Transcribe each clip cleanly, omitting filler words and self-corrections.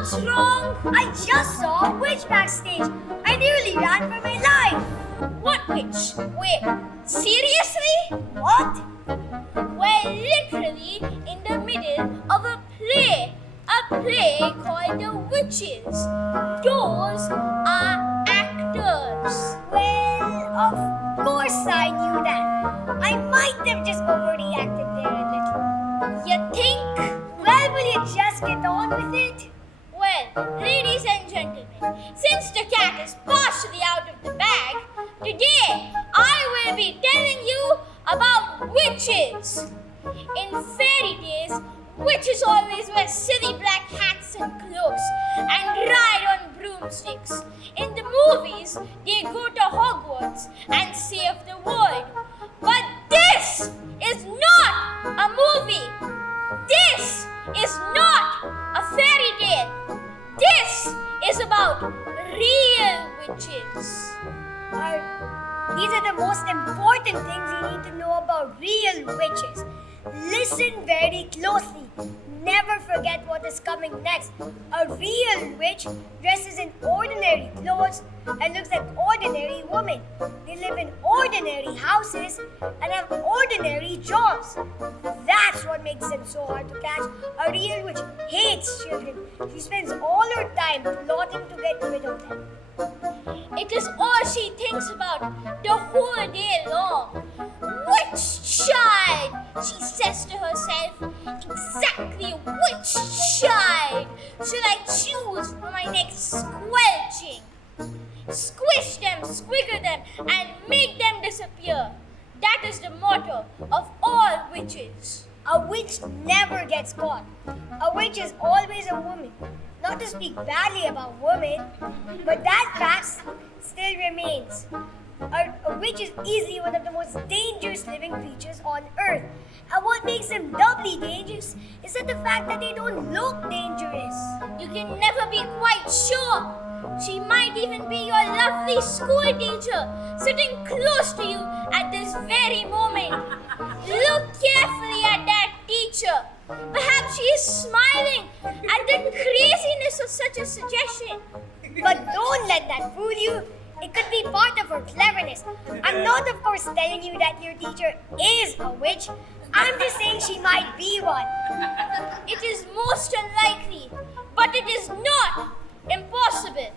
What's wrong? I just saw a witch backstage. I nearly ran for my life. What witch? Wait, seriously? What? Well, literally in the middle of a play called The Witches. Those are actors. Well, of course I knew that. I might have just overreacted there a little. You think? Well, will you just get on with it? Well, ladies and gentlemen, since the cat is partially out of the bag, today I will be telling you about witches. In fairy tales, witches always wear silly black hats and cloaks and ride on broomsticks. In the movies, they go to Hogwarts and save the world. But this is not a movie. This is not a fairy tale. This is about real witches. These are the most important things you need to know about real witches. Listen very closely. Never forget what is coming next. A real witch dresses in ordinary clothes and looks like ordinary women. They live in ordinary houses and have ordinary jobs. That's what makes them so hard to catch. A real witch hates children. She spends all her time plotting to get rid of them. It is all she thinks about the whole day long. Which child? She says to herself. Exactly which child should I choose for my next squelching? Squish them, squiggle them, and make them disappear. That is the motto of all witches. A witch never gets caught. A witch is always a woman. Not to speak badly about women, but that fact still remains. A witch is easily one of the most dangerous living creatures on earth. And what makes them doubly dangerous is that the fact that they don't look dangerous. You can never be quite sure. She might even be your lovely school teacher, sitting close to you at this very moment. Look carefully at that teacher. Perhaps she is smiling at the craziness of such a suggestion. But don't let that fool you. It could be part of her cleverness. I'm not, of course, telling you that your teacher is a witch. I'm just saying she might be one. It is most unlikely, but it is not impossible.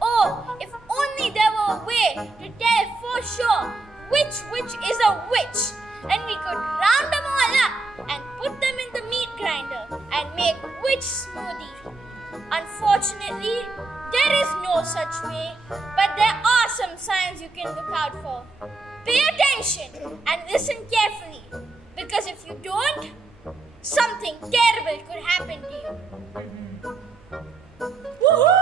Oh, if only there were a way to tell for sure which witch is a witch, and we could round them all up and put them in the meat grinder and make witch smoothie. Unfortunately, there is no such way, but there are some signs you can look out for. Pay attention and listen carefully, because if you don't, something terrible could happen to you. Woohoo!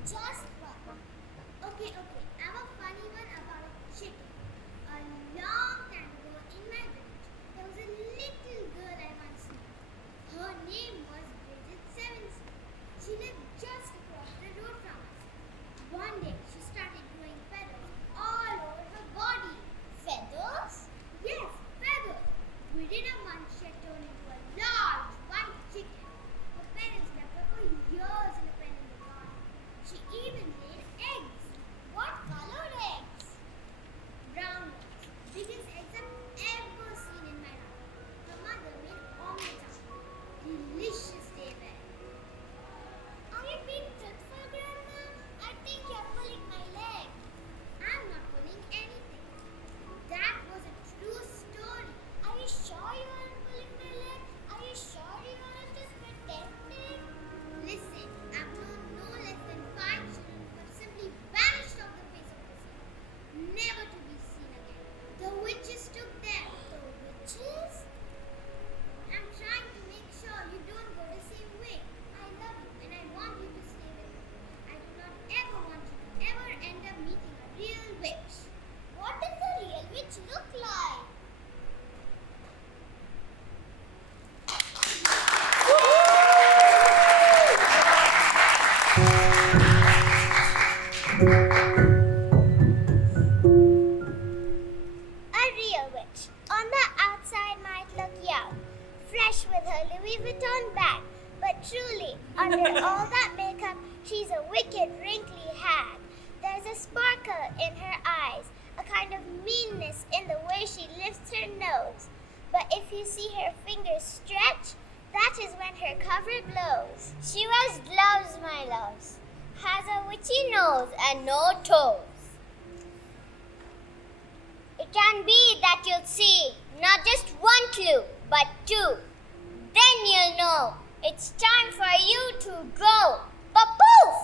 Just one. Okay. I have a funny one about a chicken. A long time ago in my village, there was a little girl I once knew. Her name was Bridget Sevenson. She lived just across the road from us. One day, she started growing feathers all over her body. Feathers? Yes, feathers. Within a month, she had turned into a large white chicken. Her parents kept her for years in a pen in the garden. She even laid eggs. What colored eggs? For all that makeup, she's a wicked, wrinkly hag. There's a sparkle in her eyes, a kind of meanness in the way she lifts her nose. But if you see her fingers stretch, that is when her cover blows. She wears gloves, my loves, has a witchy nose and no toes. It can be that you'll see not just one clue, but two. Then you'll know it's time for you to go. Ba-poof!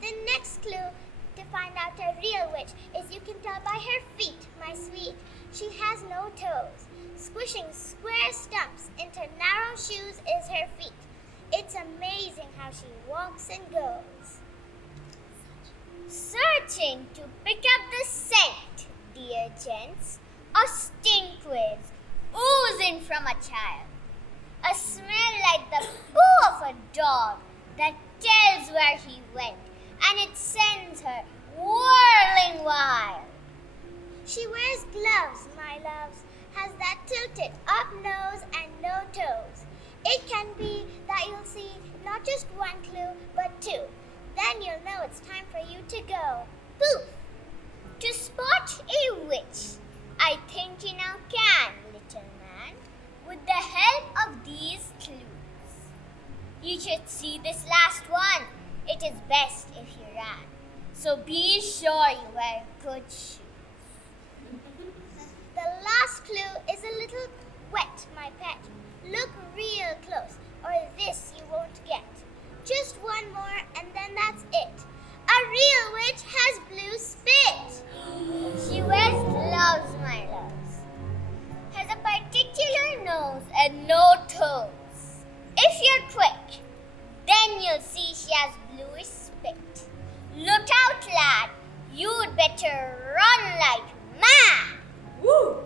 The next clue to find out a real witch is you can tell by her feet, my sweet. She has no toes. Squishing square stumps into narrow shoes is her feet. It's amazing how she walks and goes. Searching to pick up the scent, dear gents, a stink whiz oozing from a child. A smell like the poo of a dog that tells where he went, and it sends her whirling wild. She wears gloves, my loves, has that tilted up nose and no toes. It can be that you'll see not just one clue, but two. Then you'll know it's time for you to go. Poof! To spot a witch, I think you now can, little man, with the help of these clues. You should see this last one. It is best if you ran. So be sure you wear good shoes. The last clue is a little wet, my pet. Look real close, or this you won't get. Just one more, and then that's it. A real witch has blue spit. She wears gloves, my loves, has a particular nose and no toes. If you're quick, then you'll see she has bluish spit. Look out, lad, you'd better run like mad. Woo!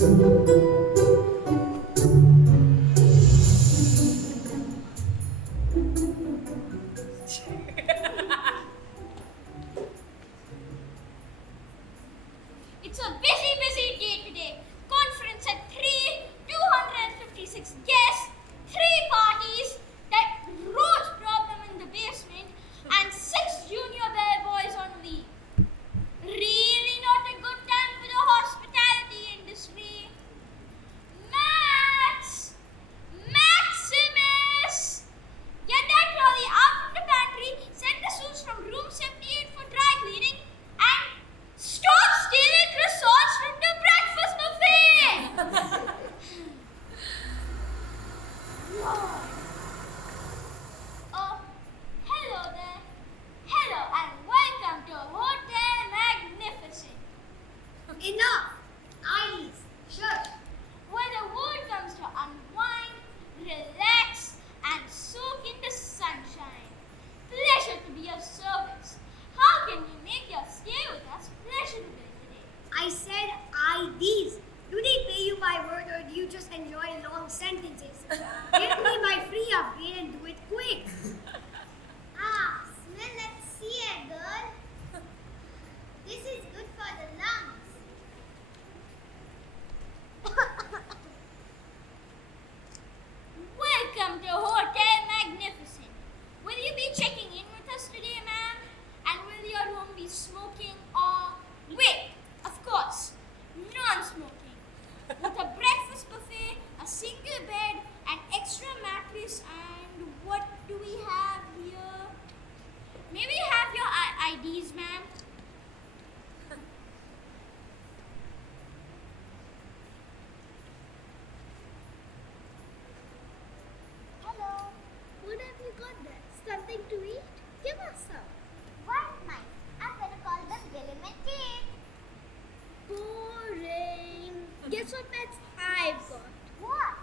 It's a busy, busy day today. Conference at 3, 256 guests, 3 parties, that roach problem in the basement, and 6 junior bellboys on leave. Really not a good time for the hospitality industry. Max! Maximus! Get that trolley out from the pantry, send the suits from room 78 for dry cleaning, and stop stealing croissants from the breakfast buffet! Oh, hello there. Hello and welcome to Hotel Magnificent. Enough! Eyes! Shush! Where the world comes to unwind, relax, and soak in the sunshine. Pleasure to be of service. How can we make your stay with us pleasurable today? I said IDs. Do they pay you by word or do you just enjoy long sentences? Give me my free upgrade and do it quick. Ah, smell that sea air, girl. This is good for the lungs. Welcome to Hotel Magnificent. Will you be checking in with us today, ma'am? And will your room be smoking or... Wait, of course, non-smoking. With a breakfast buffet, a single bed, an extra mattress, and what do we have here? May we have your IDs, ma'am? Hello. What have you got there? Something to eat? Give us some. One mine. I'm gonna call them William and Jane. Boring. Guess what pets I've got? What?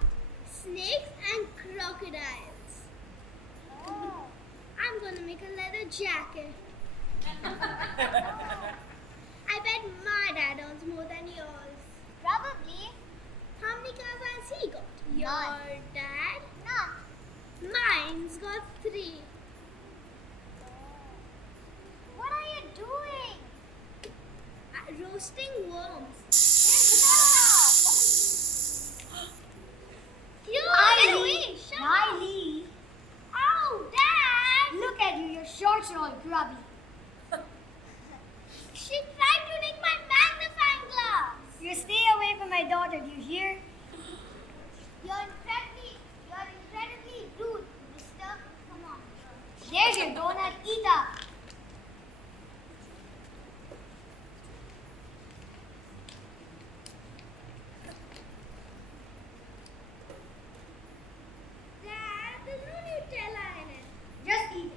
Snakes and crocodiles. Oh. I'm gonna make a leather jacket. I bet my dad owns more than yours. Probably. How many cars has he got? None. Your dad? None. Mine's got 3. What are you doing? Roasting worms. Get away! Shut up! Riley! Ow, Dad! Look at you, your shorts are all grubby. She tried to nick my magnifying glass. You stay away from my daughter, do you hear? You're incredibly rude, mister. Come on. There's your donut, eat up. Dad, there's no Nutella in it. Just eat it.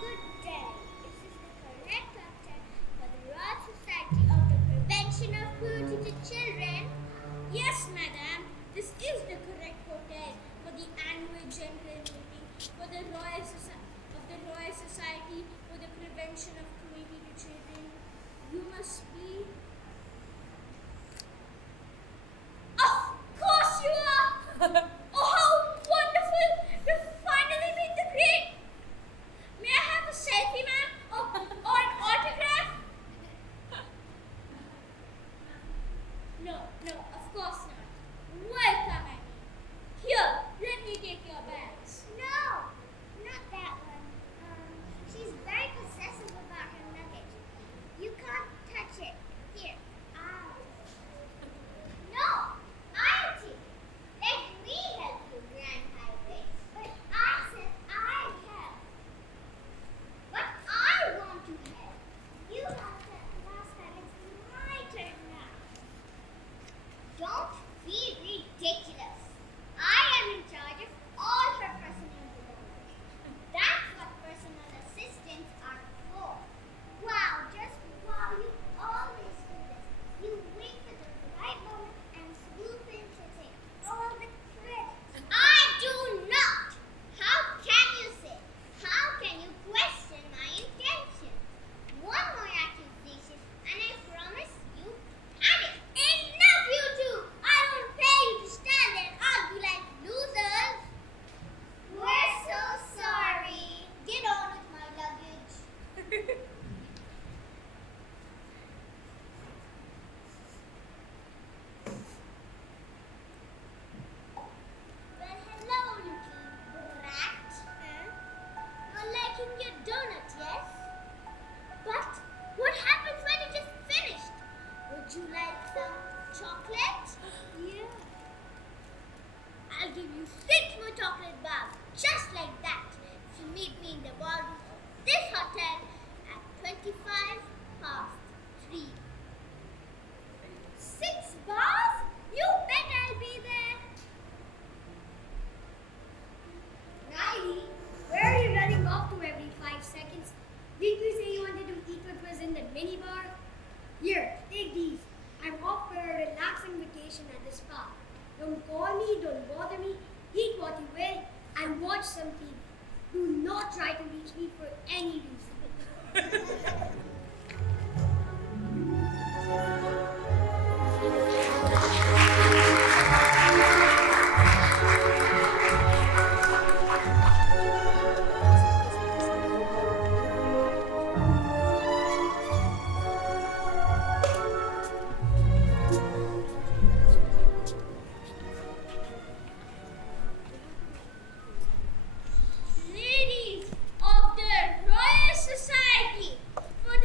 Good day. This is the correct doctor for the Royal Society of the Prevention of Cruelty to Children. Yes, madam. This is the correct hotel for the annual general meeting for the Royal Society for the Prevention of Cruelty to Children. You must be. Of course you are. Oh, how wonderful to finally meet the great. May I have a selfie, ma'am, or an autograph? No, of course not. Welcome, Annie. Here, let me take your bags. No, not that one. She's very possessive about her luggage. You can't touch it. Here, take these. I'm off for a relaxing vacation at the spa. Don't call me, don't bother me, eat what you will, and watch some TV. Do not try to reach me for any reason. Ladies of the Royal Society, for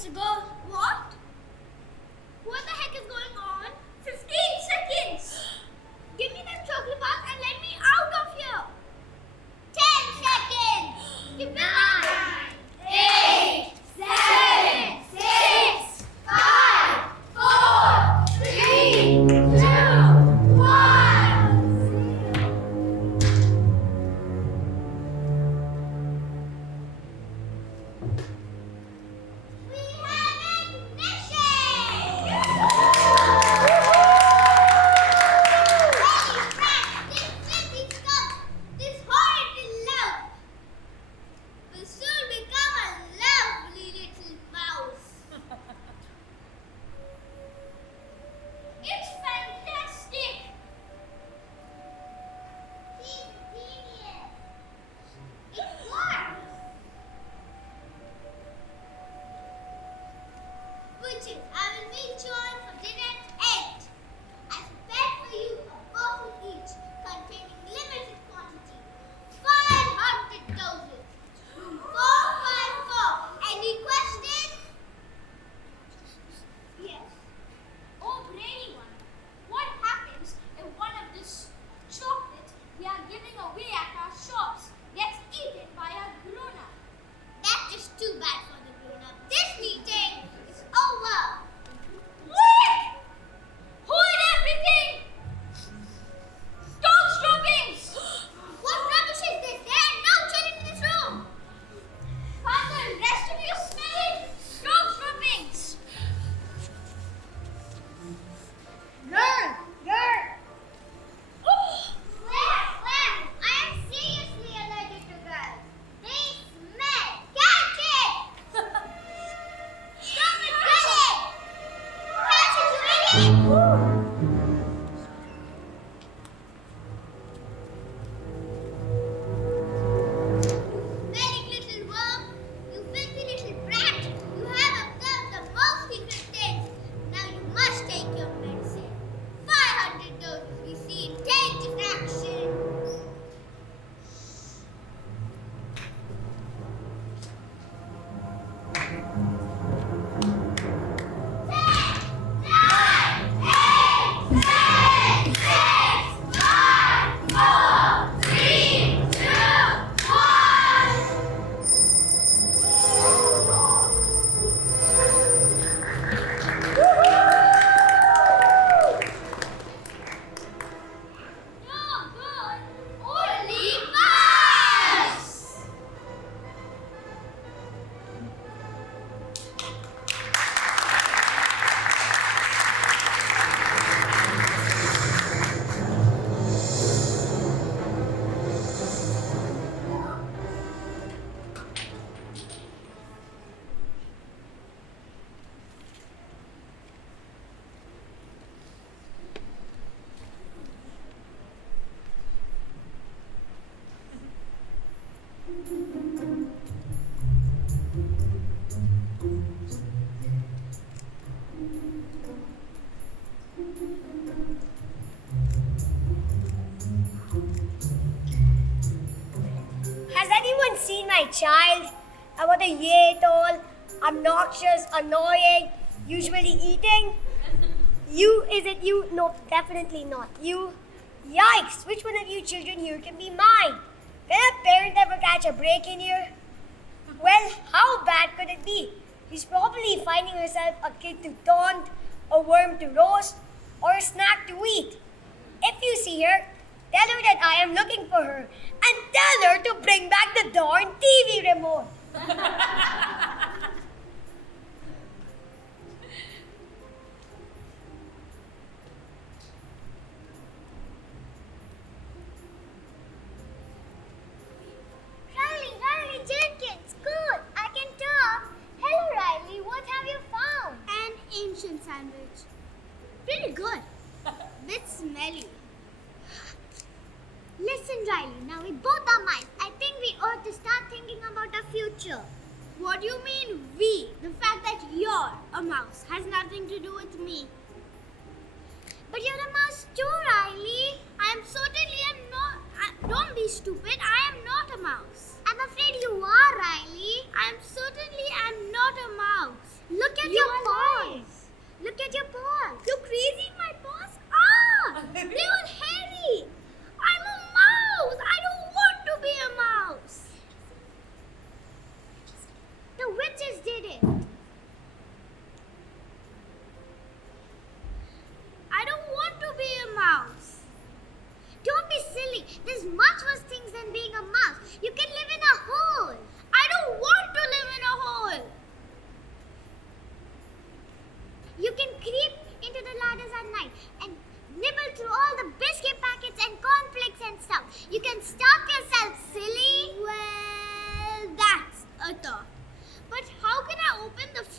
seconds ago. What? What the heck is going on? 15 seconds! Give me that chocolate bars and let me out of here! 10 seconds! Give me 8, 7, 6, 5, 4, 3, 2, 1. We have ignition! Hey, friends, this filthy scum, this horrid love, will soon become a lovely little mouse. It's fantastic! He's genius! It works! Witches, I will meet you all for dinner at 8. I prepared for you a bottle each containing limited quantity. 500 doses. 454. Any questions? Yes. Oh, brainy one. What happens if one of this chocolate we are giving away at our shops gets eaten by a grown-up? That's just too bad for the grown-up. This meeting is over. Wait! Hold everything! Dog droppings! What rubbish is this? There are no children in this room. Can't the rest of you smell it? Dog droppings! Girl! Well, I am seriously allergic to girls. They smell. Catch it! Stop it, Billy! Catch it, you idiot! Smelling little worm, you filthy little brat, you have observed the most secret things. Now you must take your medicine. 500 doses, we see it. Take this action. No good, only us! Has anyone seen my child? About a year tall, obnoxious, annoying, usually eating? You, is it you? No, definitely not. You? Yikes, which one of you children here can be mine? Can a parent ever catch a break in here? Well, how bad could it be? She's probably finding herself a kid to taunt, a worm to roast, or a snack to eat. If you see her, tell her that I am looking for her and tell her to bring back the darn TV remote. Riley Jenkins, good. I can talk. Hello, Riley. What have you found? An ancient sandwich. Pretty good. Bit smelly. Listen, Riley. Now we both are mice. I think we ought to start thinking about our future. What do you mean, we? The fact that you're a mouse has nothing to do with me. But you're a mouse too, Riley. Don't be stupid. I am not a mouse. I'm afraid you are, Riley. I am certainly am not a mouse.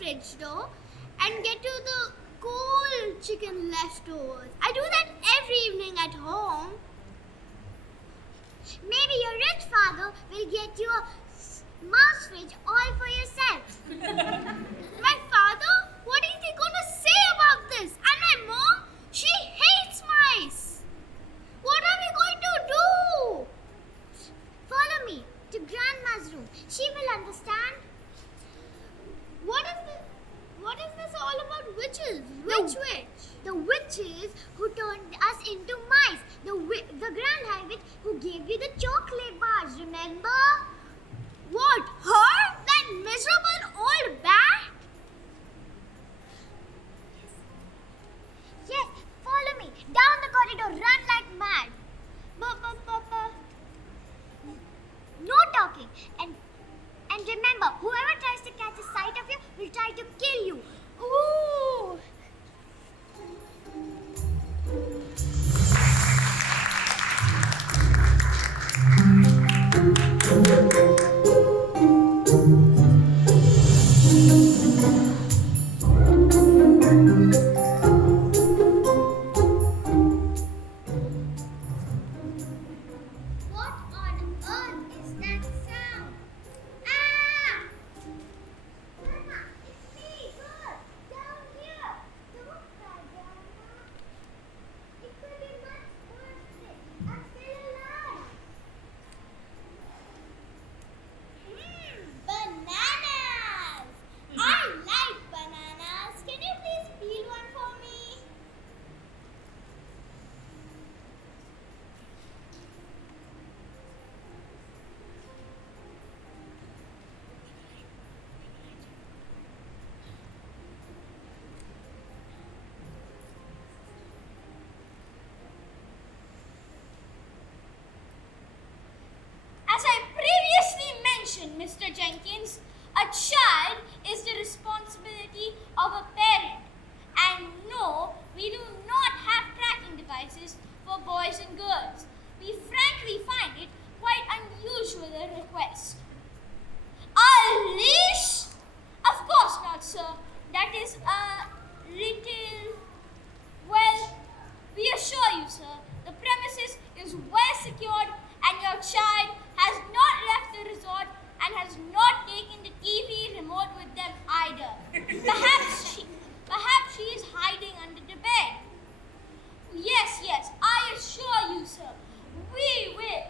fridge door and get to the cold chicken leftovers. I do that every evening at home. Maybe your rich father will get you a mouse fridge all for yourself. My father? What is he going to say about this? And my mom? She hates mice. What are we going to do? Follow me to Grandma's room. She will understand. What is this all about witches? Which witch? The witches who turned us into mice. The Grand High Witch who gave you the chocolate bars, remember? What? Her? That miserable old bat? Yes, follow me. Down the corridor, run like mad. No talking. And remember, whoever tries to catch a sight of you will try to kill you. Ooh! What on earth is that sound? Ah! Grandma, it's me, good, down here. Don't cry, Grandma. It could be much worse. I'm still alive. Bananas! I like bananas. Can you please peel one for me? As I previously mentioned, Mr. Jenkins, a child is the responsibility of a parent. And no, we do not have tracking devices for boys and girls. We frankly find it quite unusual a request. A leash? Of course not, sir. That is a little... Well, we assure you, sir, the premises is well secured and your child has not left the resort and has not taken the TV remote with them either. Perhaps she is hiding under the bed. Yes, I assure you, sir, we will.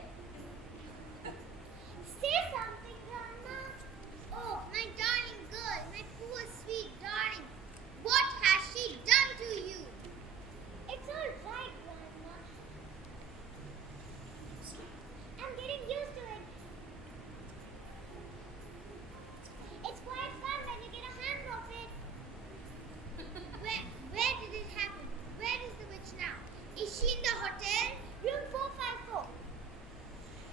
Say something, Grandma. Oh, my darling girl, my poor sweet darling. What has she done to you? It's all right, Grandma. I'm getting used to it. It's quite fun when you get a hang of it. Where did it happen? Where is the witch now? Is she in the hotel? Room 454.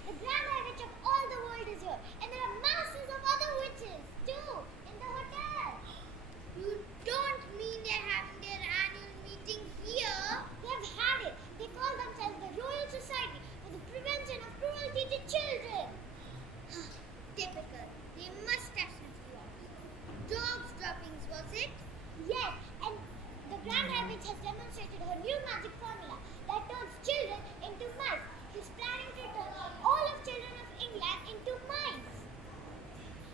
The Grand High Witch of all the world is here. And there are masses of other witches, too, in the hotel. You don't mean they're having their annual meeting here? They've had it. They call themselves the Royal Society for the Prevention of Cruelty to Children. Typical. They must have some flaws. Dogs droppings, was it? Yes, and the Grand High Witch has demonstrated her new magic formula that turns children into mice. She's planning to turn all of children of England into mice.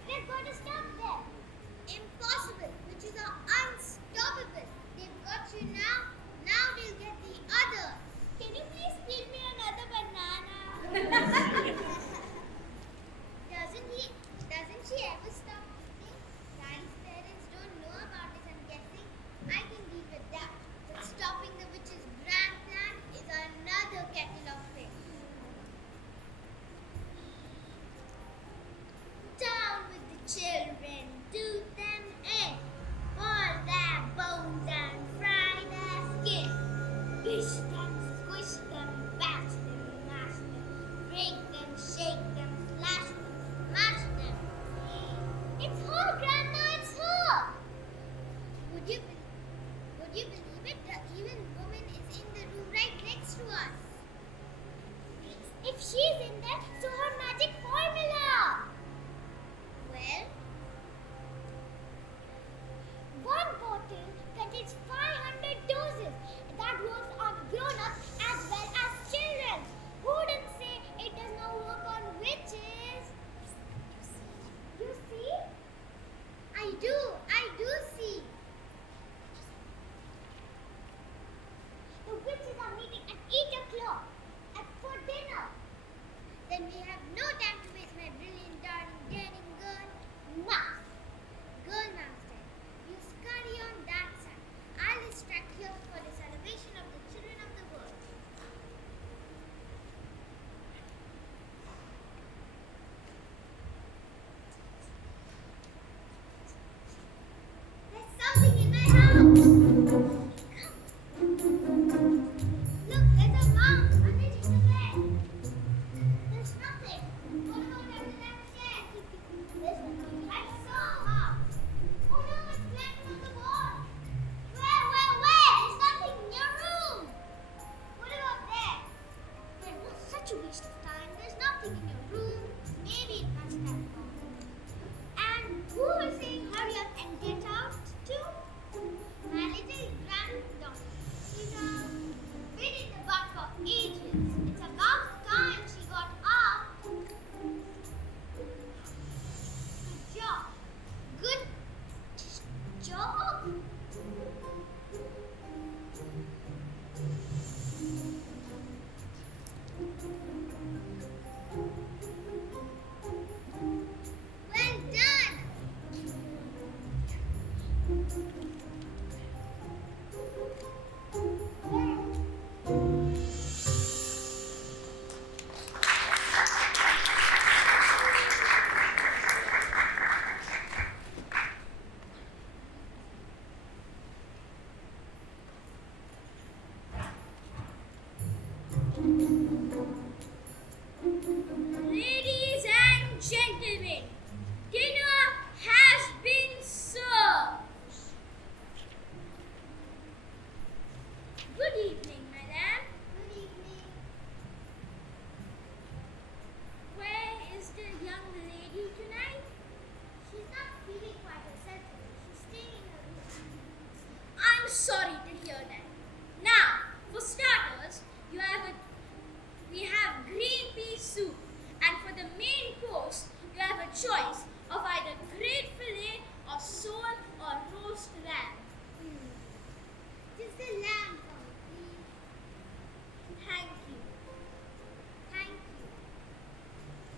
We've got to stop them. Impossible. Witches are unstoppable. They've got you now. Now they'll get the others. Can you please peel me another banana? Doesn't she ever stop eating? Daddy's parents don't know about this, I'm guessing. I can deal with that. But stopping the witch's grand Ladies and gentlemen, dinner has been served. Good evening, madam. Good evening. Where is the young lady tonight? She's not feeling quite herself today. She's staying in her room. I'm sorry to hear that. Now, for starters, we have green pea soup, and for the main course, you have a choice of either grilled fillet or sole or roast lamb. Just the lamb for me, please. Thank you. Thank you.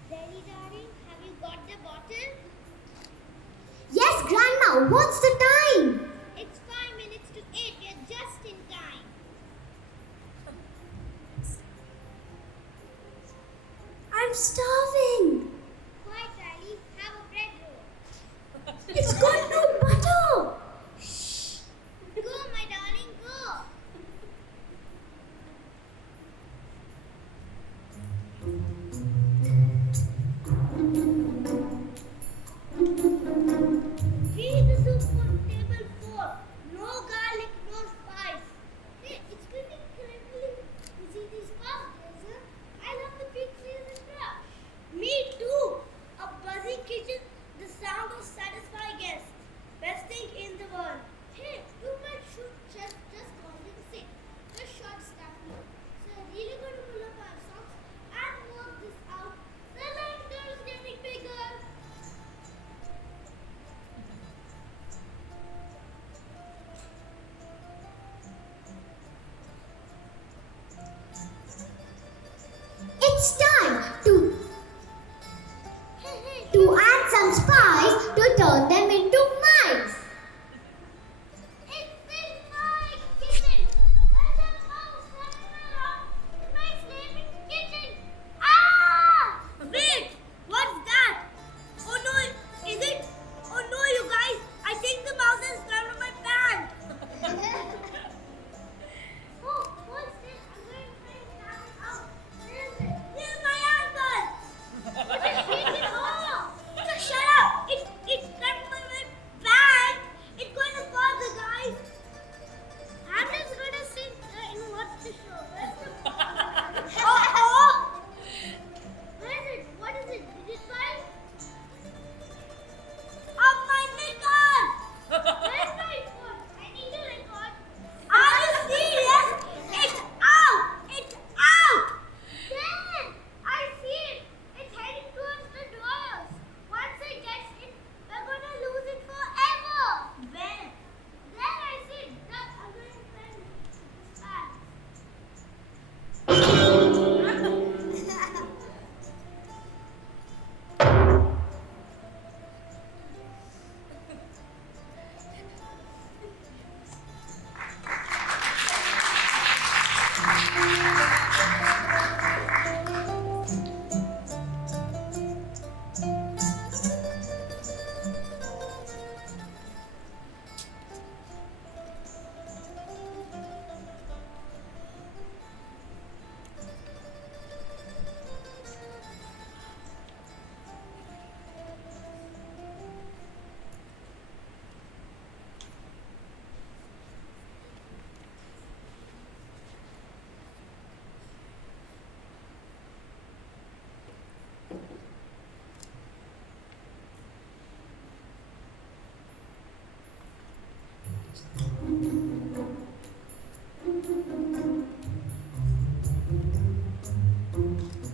Daddy, darling, have you got the bottle? Yes, Grandma, what's the time? It's 5 minutes to 8. We're just in time. I'm starving. Quiet, Riley. Have a bread roll. It's got no butter. Go, my darling, go. Here's the soup for table 4. No garlic, no spice. Hey, it's been incredibly busy these past days, huh? I love the big trees and brush. Me too. A buzzy kitchen, the sound of satisfied guests. Best thing in the world. Hey, you might shoot just calling sick. The short staff now. So really going to pull up our socks and work this out. The laughter is getting bigger. It's time to Hey, add some spice to turn them into mice. it's in my kitchen. There's a mouse running around in my sleeping kitchen. Ah! Wait, what's that? Oh no, is it? Oh no, you guys, I think the mouse has climbed on my pant. Oh, what's this? I'm going to try and grab it out. Where is it? Here's my ankle. Just shake it off. Shut up! It's climbed on my pant. It's going to fall, the guys. I'm just going to sit and watch the show. Where's the Oh, Where is it? What is it? Did it bite? up my knicker. Where's my phone? I need to record. Are you serious? It's out. It's out. Dad, I see it. It's heading towards the doors. Once it gets in, we're going to lose it forever. When? There I see it. Look, I'm going to send this back.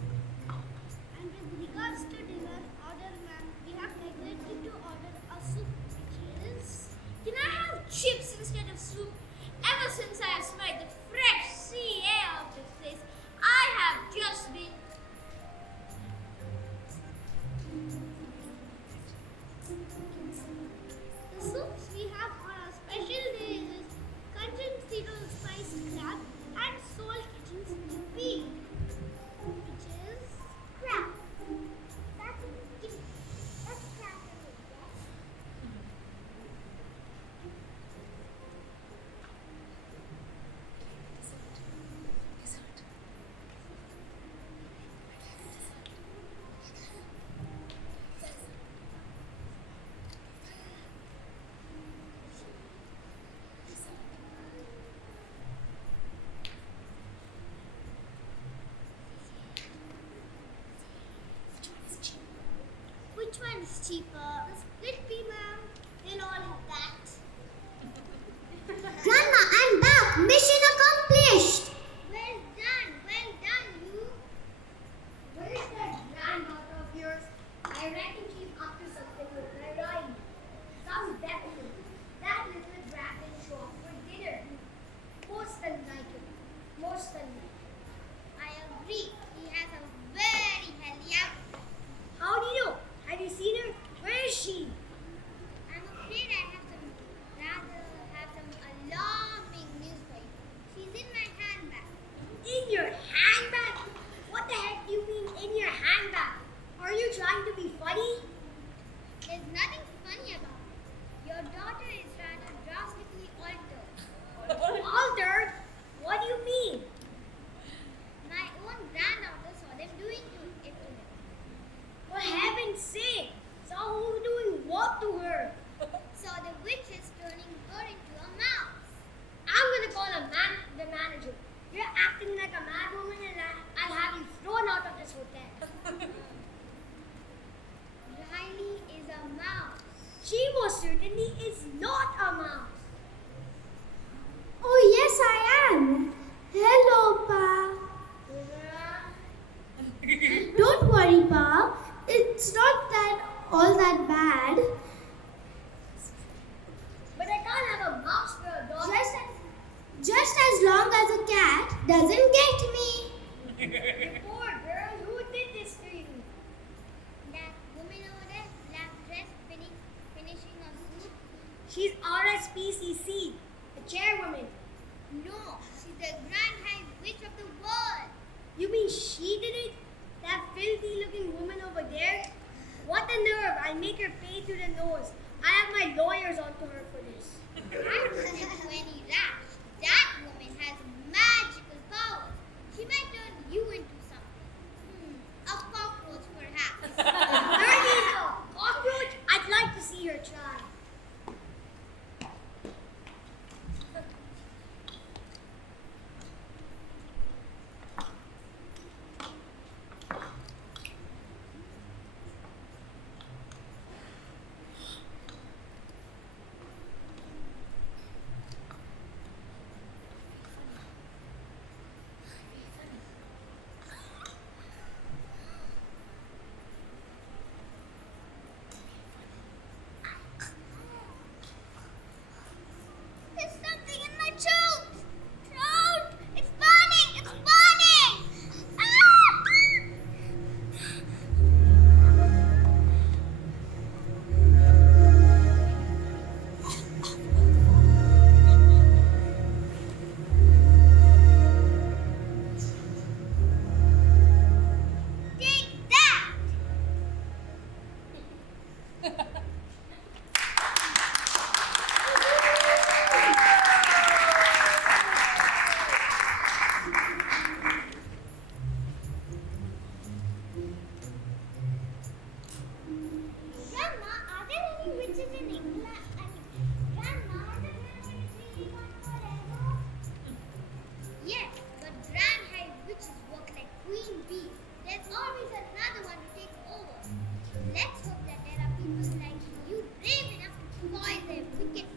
And with regards to dinner order, ma'am, we have neglected to order a soup, which is. Can I have chips instead of soup? Ever since I have smelled the fresh sea air of this place, I have just been. The soups we have cheaper. The split pea, ma'am. They'll all have that. Grandma, I'm back. Mission accomplished. Well done, you. Where is that granddaughter of yours? I reckon she's up to something with her rhyme. Some definitely. That little brat will show up for dinner. Most unlikely. Most unlikely. I agree. He has a very healthy appetite. How do you know? Have you seen her? Where is she? I'm afraid I have some alarming news for you. She's in my handbag. In your handbag? What the heck do you mean in your handbag? Are you trying to be funny? There's nothing funny about it. Your daughter is rather drastically altered. Altered? What do you mean? My own granddaughter saw them doing it to him. For heaven's sake! Saw who doing what to her? Saw the witches turning her into a mouse. I'm gonna call the manager. You're acting like a mad woman and I'll have you thrown out of this hotel. Riley is a mouse. She most certainly is not a mouse. Oh, yes, I am. Hello, Pa. Don't worry, Pa. It's not all that bad. But I can't have a mouse for a dog. Just as long as a cat doesn't get me. You poor girl, who did this to you? That woman over there, black dress, finishing a soup. She's RSPCC, the chairwoman. No, she's the Grand Hive Witch of the world. You mean she did it? That filthy looking woman over there? What a nerve! I'll make her pay to the nose. I have my lawyers onto her for this. I wouldn't do any rash. That woman has magical powers. She might turn you into something. A cockroach, perhaps. Dirty cockroach? I'd like to see her try. There's something in my throat. It's burning. It's burning. Ah! Take that. Grandma, are there any witches in England? Grandma, is the Grand Hive really gone forever? Yes, but Grand Hive witches work like queen bees. There's always another one to take over. Let's hope that there are people like you brave enough to spoil their wicked